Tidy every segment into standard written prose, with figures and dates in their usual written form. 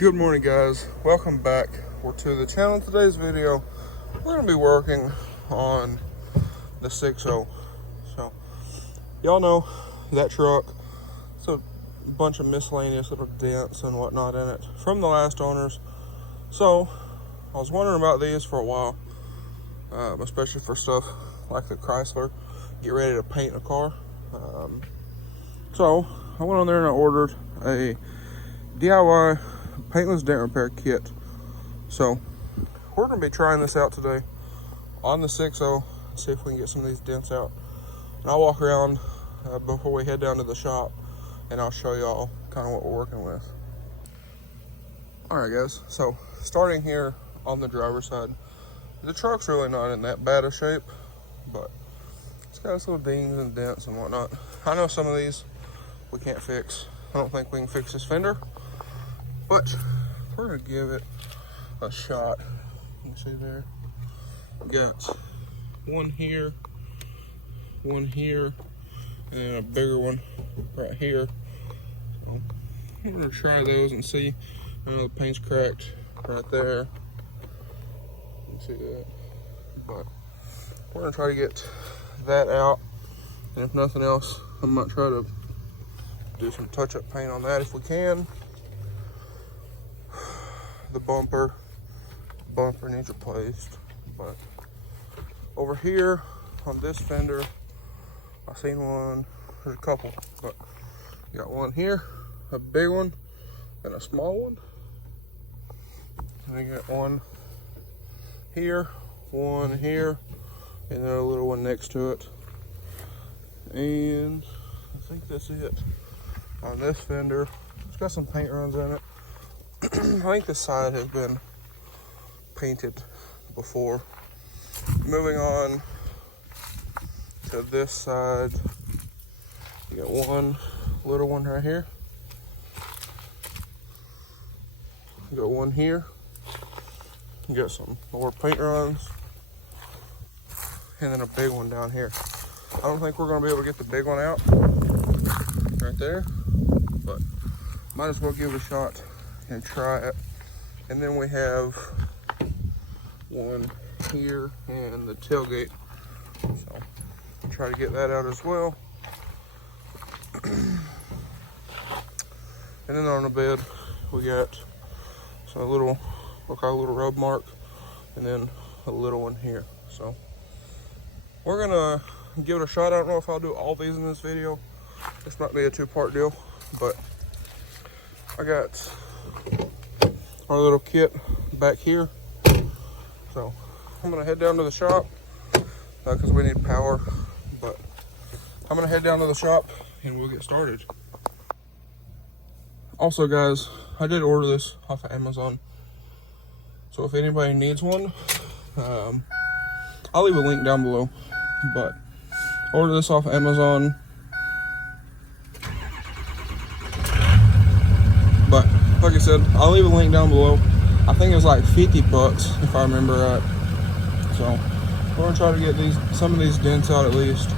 Good morning, guys. Welcome back to the channel. In today's video, we're going to be working on the 6.0. So, y'all know that truck. It's a bunch of miscellaneous little dents and whatnot in it from the last owners. So, I was wondering about these for a while, especially for stuff like the Chrysler. Get ready to paint a car. So, I went on there and I ordered a DIY paintless dent repair kit. So we're going to be trying this out today on the 6.0, see if we can get some of these dents out. And I'll walk around before we head down to the shop, and I'll show y'all kind of what we're working with. Alright guys, so starting here on the driver's side, the truck's really not in that bad of shape, but it's got its little dings and dents and whatnot. I know some of these we can't fix. I don't think we can fix this fender, but we're gonna give it a shot. You can see there, we got one here, and then a bigger one right here. So I'm gonna try those and see. I know the paint's cracked right there. You can see that, but we're gonna try to get that out. And if nothing else, I might try to do some touch-up paint on that if we can. The bumper needs replaced, but over here on this fender, I seen one. There's a couple, but you got one here, a big one, and a small one. And I got one here, and then a little one next to it. And I think that's it on this fender. It's got some paint runs in it. I think this side has been painted before. Moving on to this side, you got one little one right here. You got one here. You got some more paint runs, and then a big one down here. I don't think we're gonna be able to get the big one out right there, but might as well give it a shot and try it. And then we have one here and the tailgate, so I'll try to get that out as well. And then on the bed we got some little, look like a little rub mark, and then a little one here. So we're gonna give it a shot. I don't know if I'll do all these in this video. This might be a two-part deal, but I got our little kit back here. So I'm gonna head down to the shop because we need power, but I'm gonna head down to the shop and we'll get started. Also guys, I did order this off of Amazon, so if anybody needs one, I'll leave a link down below, but order this off of Amazon. But like I said, I'll leave a link down below. I think it was like 50 bucks if I remember right. So we're gonna try to get some of these dents out at least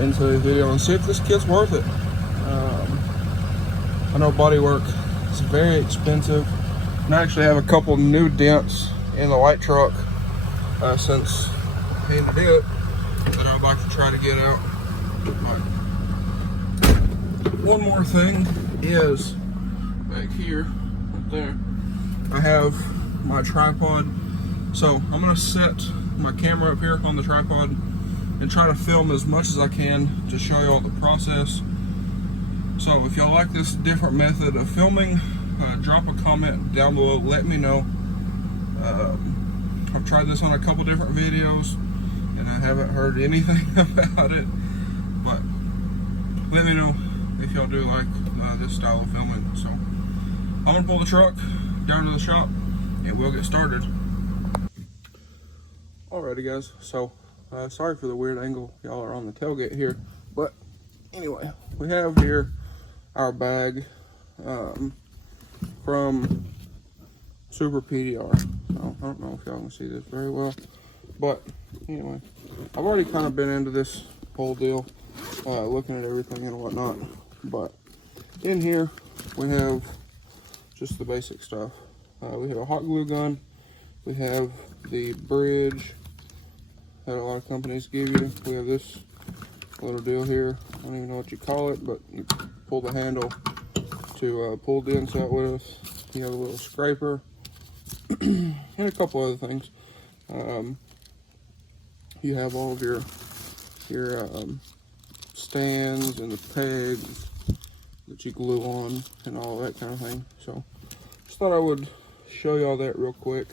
into the video and see if this kit's worth it. I know body work is very expensive, and I actually have a couple new dents in the white truck since painted it that I'd like to try to get out. But one more thing is back here, right there, I have my tripod. So I'm gonna set my camera up here on the tripod and try to film as much as I can to show you all the process. So if y'all like this different method of filming, drop a comment down below, let me know. I've tried this on a couple different videos and I haven't heard anything about it, but let me know if y'all do like this style of filming. So I'm gonna pull the truck down to the shop and we'll get started. Alrighty guys, so sorry for the weird angle, y'all are on the tailgate here, but anyway, we have here our bag from Super PDR. So I don't know if y'all can see this very well, but anyway, I've already kind of been into this whole deal, looking at everything and whatnot. But in here we have just the basic stuff. We have a hot glue gun. We have the bridge that a lot of companies give you. We have this little deal here. I don't even know what you call it, but you pull the handle to pull dents out with. You have a little scraper and a couple other things. You have all of your stands and the pegs that you glue on and all that kind of thing. So just thought I would show y'all that real quick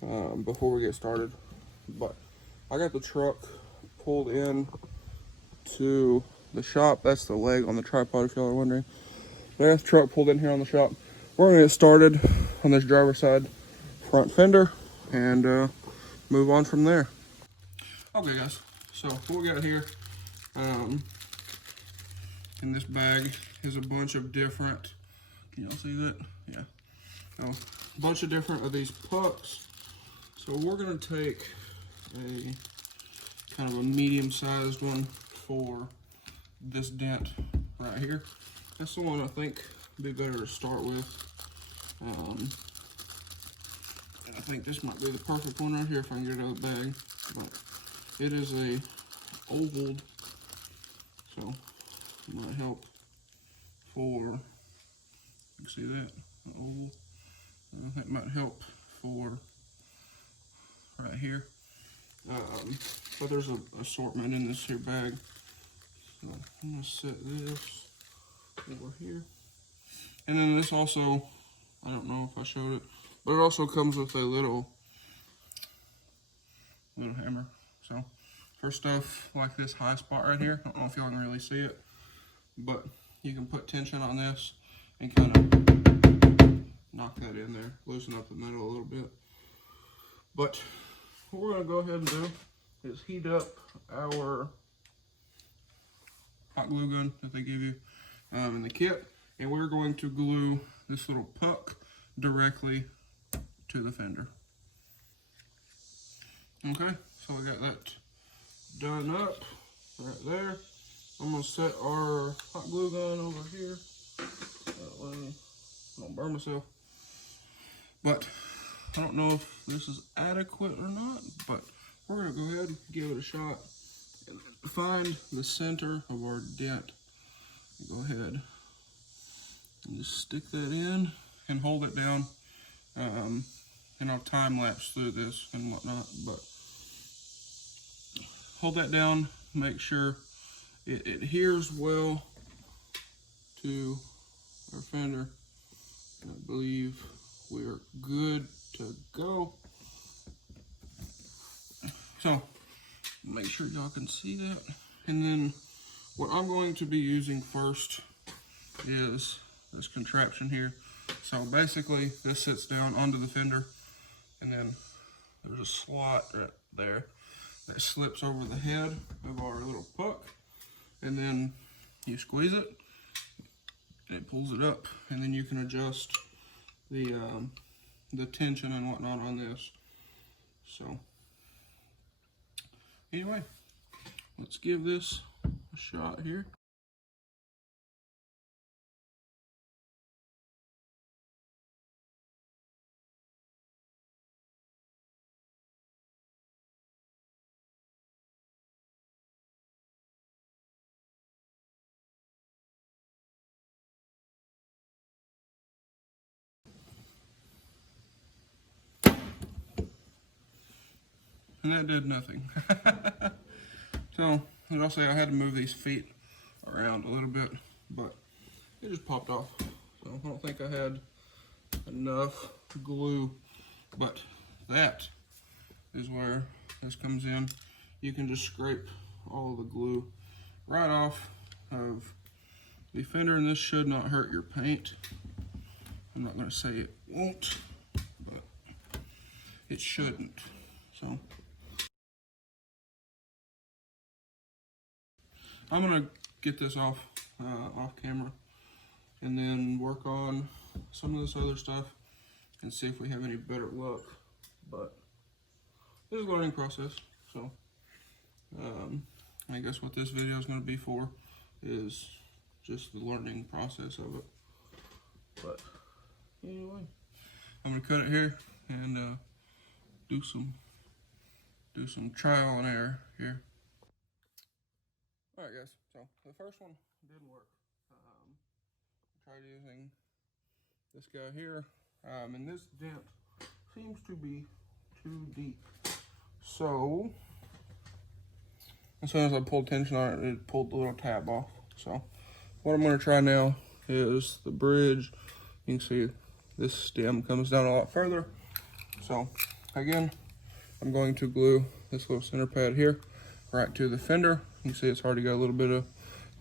before we get started. But I got the truck pulled in to the shop. That's the leg on the tripod, if y'all are wondering. I got the truck pulled in here on the shop. We're gonna get started on this driver's side front fender and move on from there. Okay guys, so what we got here in this bag is a bunch of different, can y'all see that? Yeah. So, a bunch of different of these pucks. So we're gonna take a kind of a medium-sized one for this dent right here. That's the one I think would be better to start with. And I think this might be the perfect one right here if I can get it out of the bag. But it is a ovaled, so it might help for, you can see that, the oval. I think it might help for right here. But there's an assortment in this here bag. So I'm gonna set this over here. And then this also, I don't know if I showed it, but it also comes with a little hammer. So for stuff like this high spot right here, I don't know if y'all can really see it, but you can put tension on this and kind of knock that in there, loosen up the metal a little bit. But what we're gonna go ahead and do is heat up our hot glue gun that they give you in the kit, and we're going to glue this little puck directly to the fender. Okay, so we got that done up right there. I'm gonna set our hot glue gun over here. That way I don't burn myself. But I don't know if this is adequate or not, but we're gonna go ahead and give it a shot and find the center of our dent. Go ahead and just stick that in and hold it down. And I'll time lapse through this and whatnot, but hold that down, make sure it adheres well to our fender. And I believe we are good to go. So make sure y'all can see that. And then what I'm going to be using first is this contraption here. So basically this sits down onto the fender, and then there's a slot right there that slips over the head of our little puck, and then you squeeze it and it pulls it up, and then you can adjust the tension and whatnot on this. So anyway, let's give this a shot here. And that did nothing. So, as I'll say, I had to move these feet around a little bit, but it just popped off. So I don't think I had enough glue, but that is where this comes in. You can just scrape all the glue right off of the fender, and this should not hurt your paint. I'm not going to say it won't, but it shouldn't. So I'm going to get this off camera and then work on some of this other stuff and see if we have any better luck. But this is a learning process, so I guess what this video is going to be for is just the learning process of it. But Anyway, I'm gonna cut it here and do some trial and error here. All right, guys. So the first one didn't work. Tried using this guy here, and this dent seems to be too deep. So as soon as I pulled tension on it, it pulled the little tab off. So what I'm going to try now is the bridge. You can see this stem comes down a lot further. So again, I'm going to glue this little center pad here right to the fender. You can see it's already got a little bit of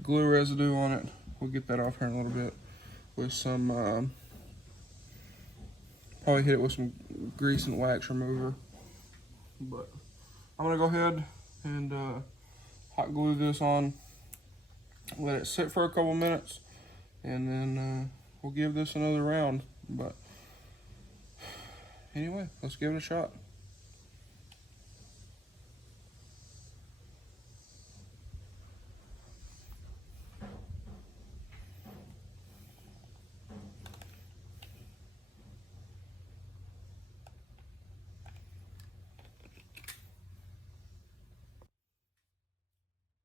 glue residue on it. We'll get that off here in a little bit with some, probably hit it with some grease and wax remover. But I'm gonna go ahead and hot glue this on, let it sit for a couple minutes, and then we'll give this another round. But anyway, let's give it a shot.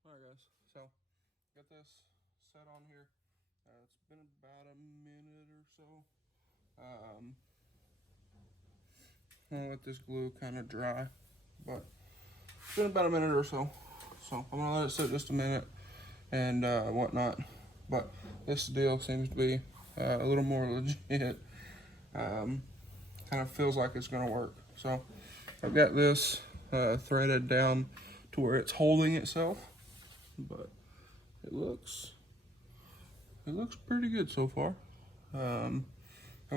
Alright guys, so got this set on here. It's been about a minute or so. I'll let this glue kind of dry, but it's been about a minute or so. So I'm gonna let it sit just a minute and whatnot. But this deal seems to be a little more legit. Kind of feels like it's gonna work. So I've got this threaded down to where it's holding itself, but it looks pretty good so far. And we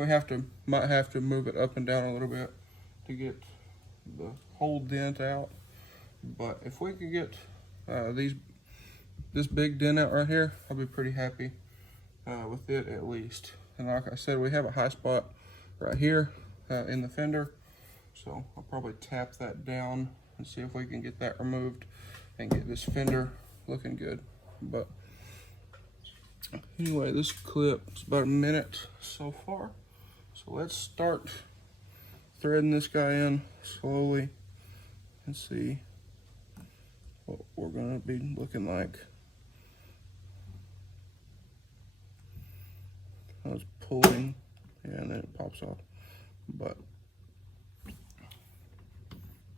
might have to move it up and down a little bit to get the whole dent out. But if we can get this big dent out right here, I'll be pretty happy with it at least. And like I said, we have a high spot right here in the fender, so I'll probably tap that down and see if we can get that removed and get this fender looking good. But anyway, this clip is about a minute so far, so let's start threading this guy in slowly and see what we're gonna be looking like. I was pulling and then it pops off, but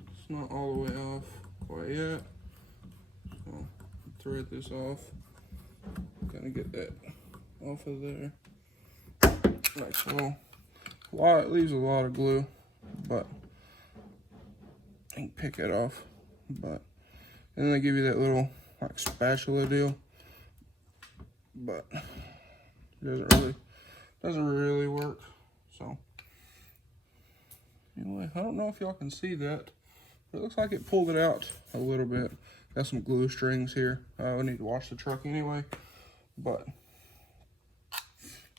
it's not all the way off quite yet. So thread this off, kind of get that off of there. Like so. It leaves a lot of glue, but I can pick it off. But and then they give you that little like spatula deal, but it doesn't really work. So anyway, I don't know if y'all can see that, but it looks like it pulled it out a little bit. Got some glue strings here. We need to wash the truck anyway,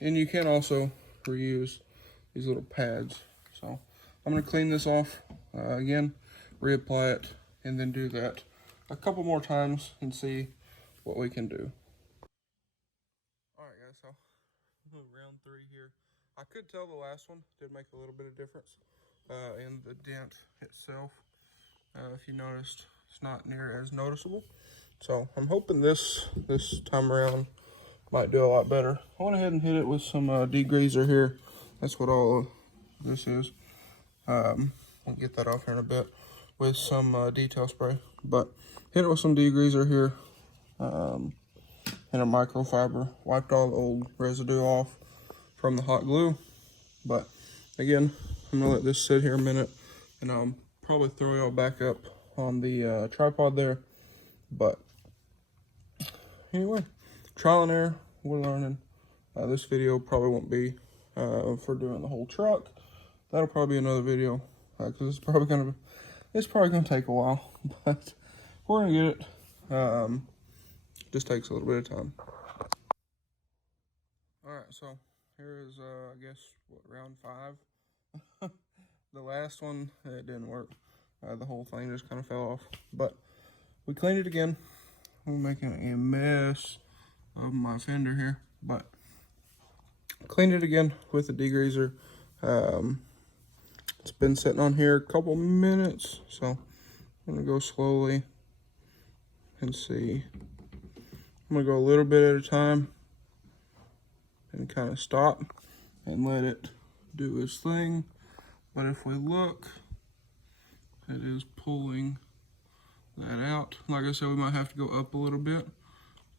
and you can also reuse these little pads. So I'm gonna clean this off again, reapply it, and then do that a couple more times and see what we can do. All right guys, so round 3 here. I could tell the last one did make a little bit of difference in the dent itself. If you noticed, it's not near as noticeable. So I'm hoping this time around might do a lot better. I went ahead and hit it with some degreaser here. That's what all of this is. I'll get that off here in a bit with some detail spray. But hit it with some degreaser here and a microfiber. Wiped all the old residue off from the hot glue. But again, I'm gonna let this sit here a minute, and I'll probably throw y'all back up on the tripod there. But anyway, trial and error, we're learning. This video probably won't be for doing the whole truck. That'll probably be another video because it's probably gonna take a while, but we're gonna get it. Just takes a little bit of time. All right, so here is I guess what, round 5. The last one, it didn't work. The whole thing just kind of fell off, but we cleaned it again. We're making a mess of my fender here, but Cleaned it again with the degreaser. It's been sitting on here a couple minutes, so I'm gonna go slowly and see. I'm gonna go a little bit at a time and kind of stop and let it do its thing. But if we look, it is pulling that out. Like I said, we might have to go up a little bit,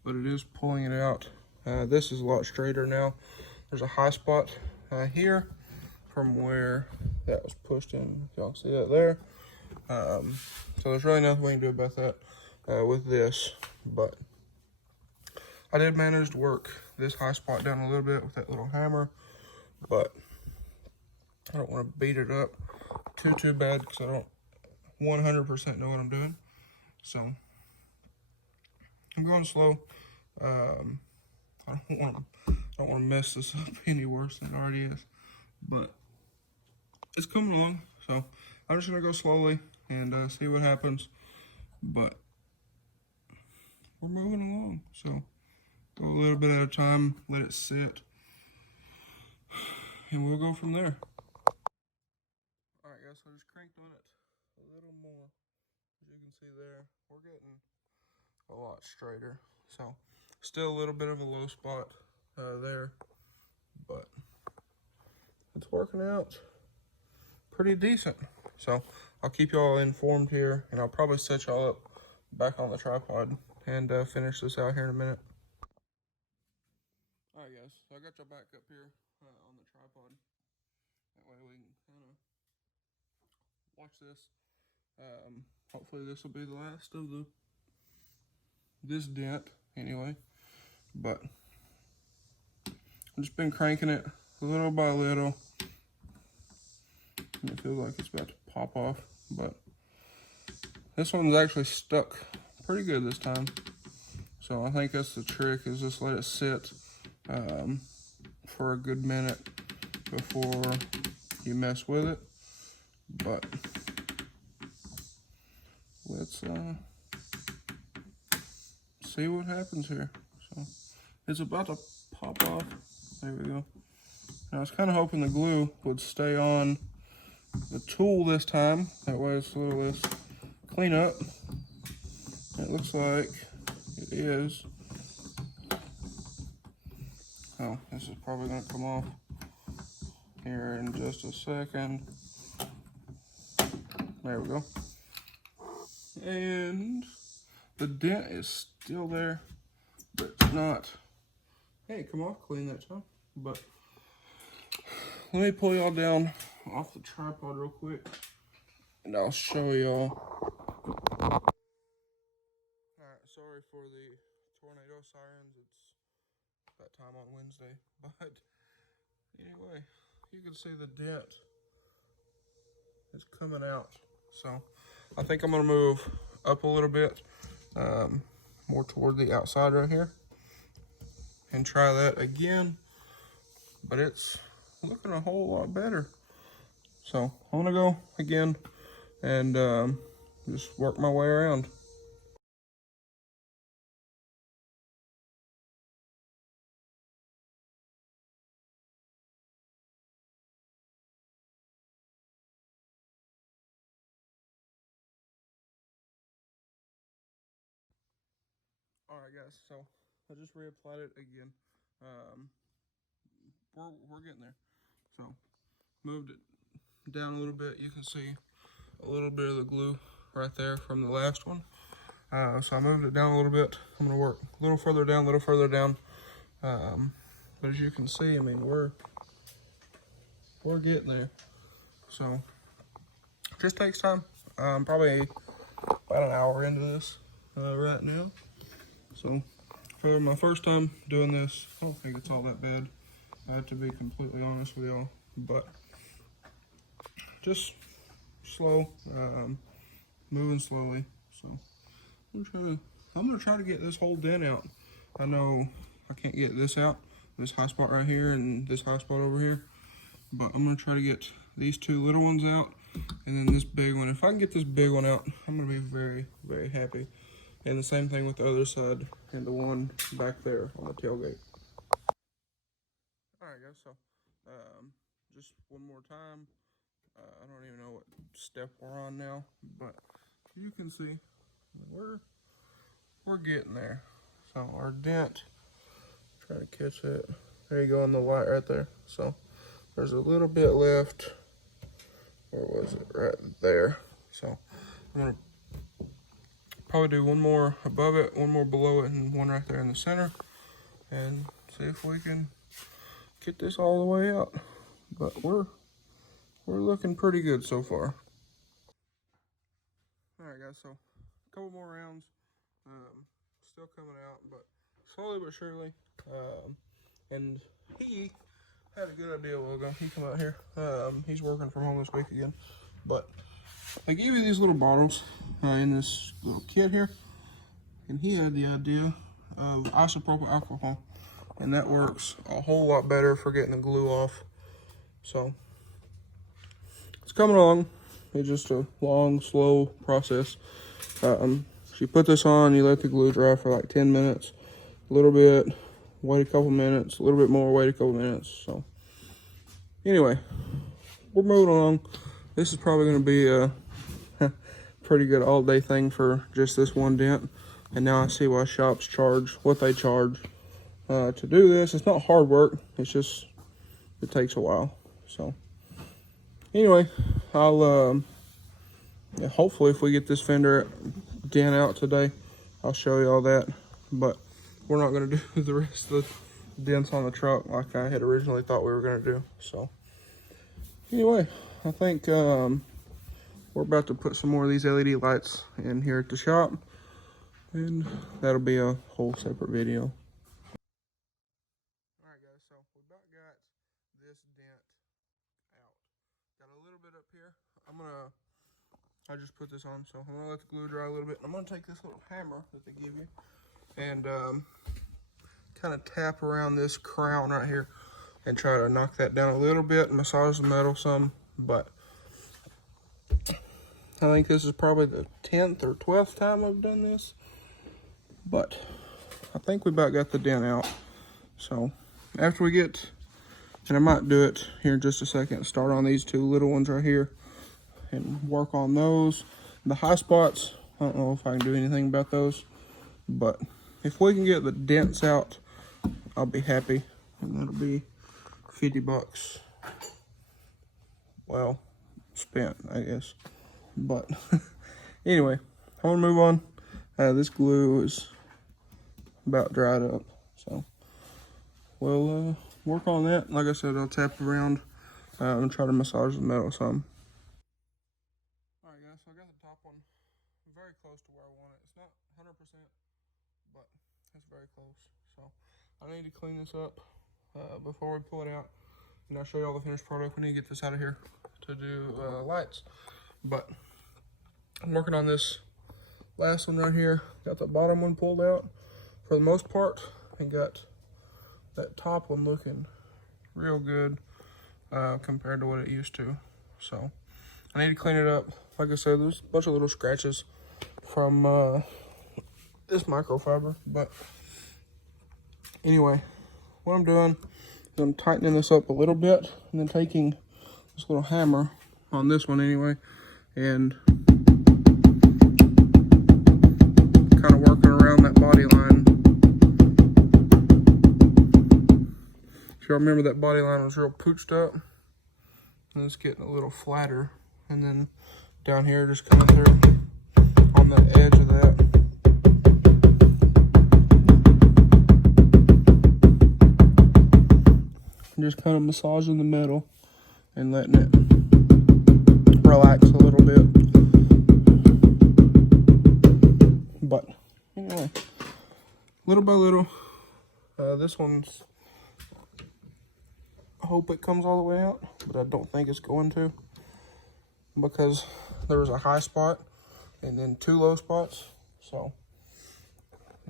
but it is pulling it out. This is a lot straighter now. There's a high spot here from where that was pushed in. Y'all see that there? So there's really nothing we can do about that with this, but I did manage to work this high spot down a little bit with that little hammer, but I don't want to beat it up too bad because I don't 100% know what I'm doing. So I'm going slow. I don't want to mess this up any worse than it already is, but it's coming along. So I'm just gonna go slowly and see what happens. But we're moving along. So go a little bit at a time, let it sit, and we'll go from there. All right, guys. So I just cranked on it a little more. As you can see there, we're getting a lot straighter. So still a little bit of a low spot there, but it's working out pretty decent. So I'll keep y'all informed here, and I'll probably set y'all up back on the tripod and finish this out here in a minute. All right, guys, so I got y'all back up here on the tripod. That way we can kind of watch this. Hopefully this will be the last of this dent anyway, but I've just been cranking it little by little, and it feels like it's about to pop off, but this one's actually stuck pretty good this time. So I think that's the trick, is just let it sit for a good minute before you mess with it. But let's see what happens here. So it's about to pop off. There we go. And I was kind of hoping the glue would stay on the tool this time. That way it's a little less clean up. It looks like it is. Oh, this is probably going to come off here in just a second. There we go. And the dent is still there, but it's not. Hey, come off clean that time. But let me pull y'all down off the tripod real quick, and I'll show y'all. Alright, sorry for the tornado sirens. It's that time on Wednesday. But anyway, you can see the dent is coming out. So I think I'm gonna move up a little bit, more toward the outside right here, and try that again. But it's looking a whole lot better. So I'm gonna go again and just work my way around. All right, guys. So I just reapplied it again. We're getting there. So moved it down a little bit. You can see a little bit of the glue right there from the last one. So I moved it down a little bit. I'm gonna work a little further down, but as you can see, I mean, we're getting there. So just takes time. Probably about an hour into this right now. So for my first time doing this, I don't think it's all that bad, to be completely honest with y'all. But just slow, moving slowly. So I'm gonna try to get this whole dent out. I know I can't get this out, this high spot right here and this high spot over here, but I'm gonna try to get these two little ones out, and then this big one. If I can get this big one out, I'm gonna be very, very happy. And the same thing with the other side and the one back there on the tailgate. All right, guys, so just one more time. I don't even know what step we're on now, but you can see we're getting there. So our dent, try to catch it. There you go on the light right there. So there's a little bit left. Where was it? Right there. So I'm gonna probably do one more above it, one more below it, and one right there in the center, and see if we can get this all the way out. But we're looking pretty good so far. All right, guys. So a couple more rounds. Still coming out, but slowly but surely. And he had a good idea a while ago. He come out here. He's working from home this week again, but I gave you these little bottles in this little kit here, and he had the idea of isopropyl alcohol, and that works a whole lot better for getting the glue off. So it's coming along. It's just a long, slow process. You put this on, you let the glue dry for like 10 minutes, a little bit, wait a couple minutes, a little bit more, wait a couple minutes. So anyway, we're moving along. This is probably going to be a pretty good all-day thing for just this one dent. And now I see why shops charge what they charge to do this. It's not hard work. It's just, it takes a while. So anyway, I'll hopefully if we get this fender dent out today, I'll show you all that. But we're not going to do the rest of the dents on the truck like I had originally thought we were going to do. So anyway, I think we're about to put some more of these LED lights in here at the shop, and that'll be a whole separate video. All right, guys, so we about got this dent out. Got a little bit up here. I just put this on, so I'm gonna let the glue dry a little bit. I'm gonna take this little hammer that they give you and kind of tap around this crown right here and try to knock that down a little bit and massage the metal some. But I think this is probably the 10th or 12th time I've done this, but I think we about got the dent out. So after we get, and I might do it here in just a second, start on these two little ones right here and work on those. The high spots, I don't know if I can do anything about those, but if we can get the dents out, I'll be happy, and that'll be 50 bucks. Well, spent, I guess. But anyway, I want to move on. This glue is about dried up, so we'll work on that. Like I said, I'll tap around and try to massage the metal some. All right, guys, so I got the top one very close to where I want it. It's not 100%, but it's very close. So I need to clean this up before we pull it out, and I'll show you all the finished product. We need to get this out of here to do lights. But I'm working on this last one right here. Got the bottom one pulled out for the most part, and got that top one looking real good compared to what it used to. So I need to clean it up. Like I said, there's a bunch of little scratches from this microfiber. But anyway, what I'm doing is I'm tightening this up a little bit, and then taking this little hammer on this one anyway, and kind of working around that body line. If you remember, that body line was real pooched up, and it's getting a little flatter. And then down here, just coming through on the edge of that. And just kind of massaging the metal and letting it relax a little bit. But anyway, little by little, this one's, I hope it comes all the way out, but I don't think it's going to, because there was a high spot and then two low spots. So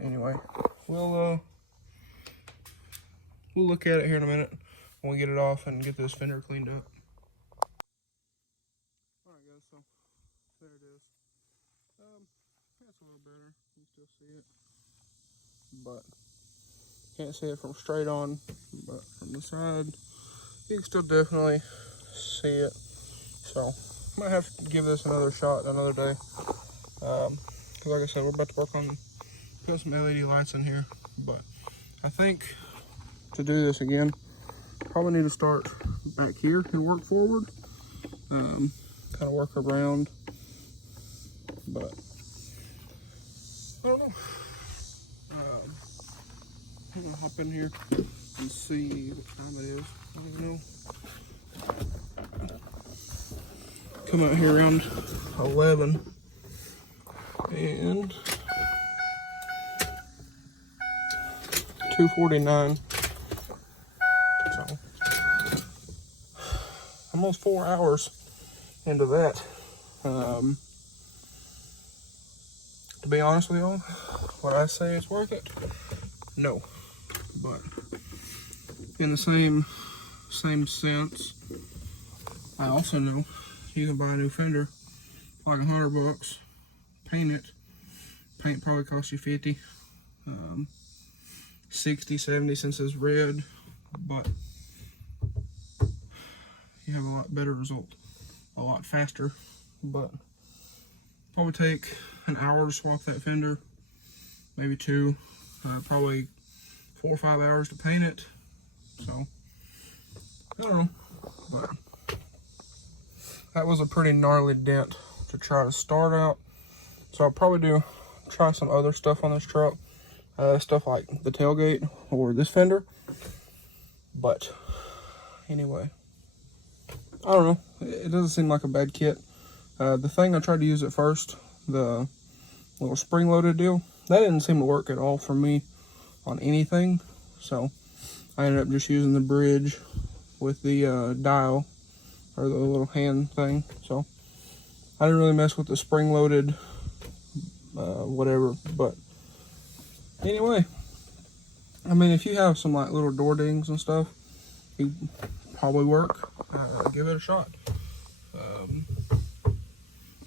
anyway, we'll look at it here in a minute when we get it off and get this fender cleaned up. All right, guys, so there it is. That's a little better. You can still see it, but can't see it from straight on, but from the side, you can still definitely see it. So might have to give this another shot another day. Because like I said, we're about to work on putting some LED lights in here. But I think to do this again, probably need to start back here and work forward. Kind of work around. But I don't know. I'm gonna hop in here and see what time it is. I don't know. Come out here around 11 and 2:49. So almost 4 hours into that. To be honest with y'all, would I say it's worth it? No. But in the same sense, I also know you can buy a new fender for like $100, paint it. Paint probably costs you 50, 60, 70 since it's red, but you have a lot better result, a lot faster. But probably take an hour to swap that fender, maybe 2, probably 4 or 5 hours to paint it. So I don't know, but that was a pretty gnarly dent to try to start out. So I'll probably try some other stuff on this truck, stuff like the tailgate or this fender. But anyway, I don't know, it doesn't seem like a bad kit. The thing I tried to use at first, the little spring-loaded deal, that didn't seem to work at all for me on anything. So I ended up just using the bridge with the dial, or the little hand thing. So I didn't really mess with the spring-loaded whatever. But anyway, I mean, if you have some like little door dings and stuff, it probably work. Give it a shot.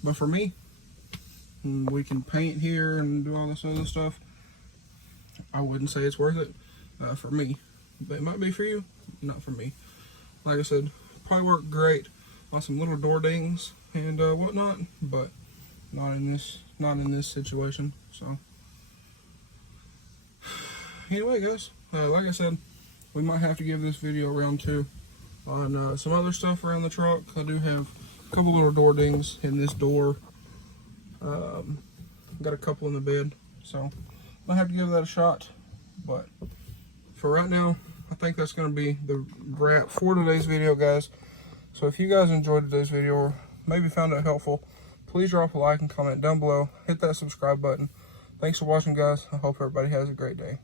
But for me, we can paint here and do all this other stuff. I wouldn't say it's worth it for me, but it might be for you. Not for me. Like I said, probably work great on some little door dings and whatnot, but not in this situation. So anyway, guys, like I said, we might have to give this video a round 2 on some other stuff around the truck. I do have a couple little door dings in this door. Got a couple in the bed, so I'll have to give that a shot. But for right now, I think that's going to be the wrap for today's video, guys. So if you guys enjoyed today's video or maybe found it helpful, please drop a like and comment down below. Hit that subscribe button. Thanks for watching, guys. I hope everybody has a great day.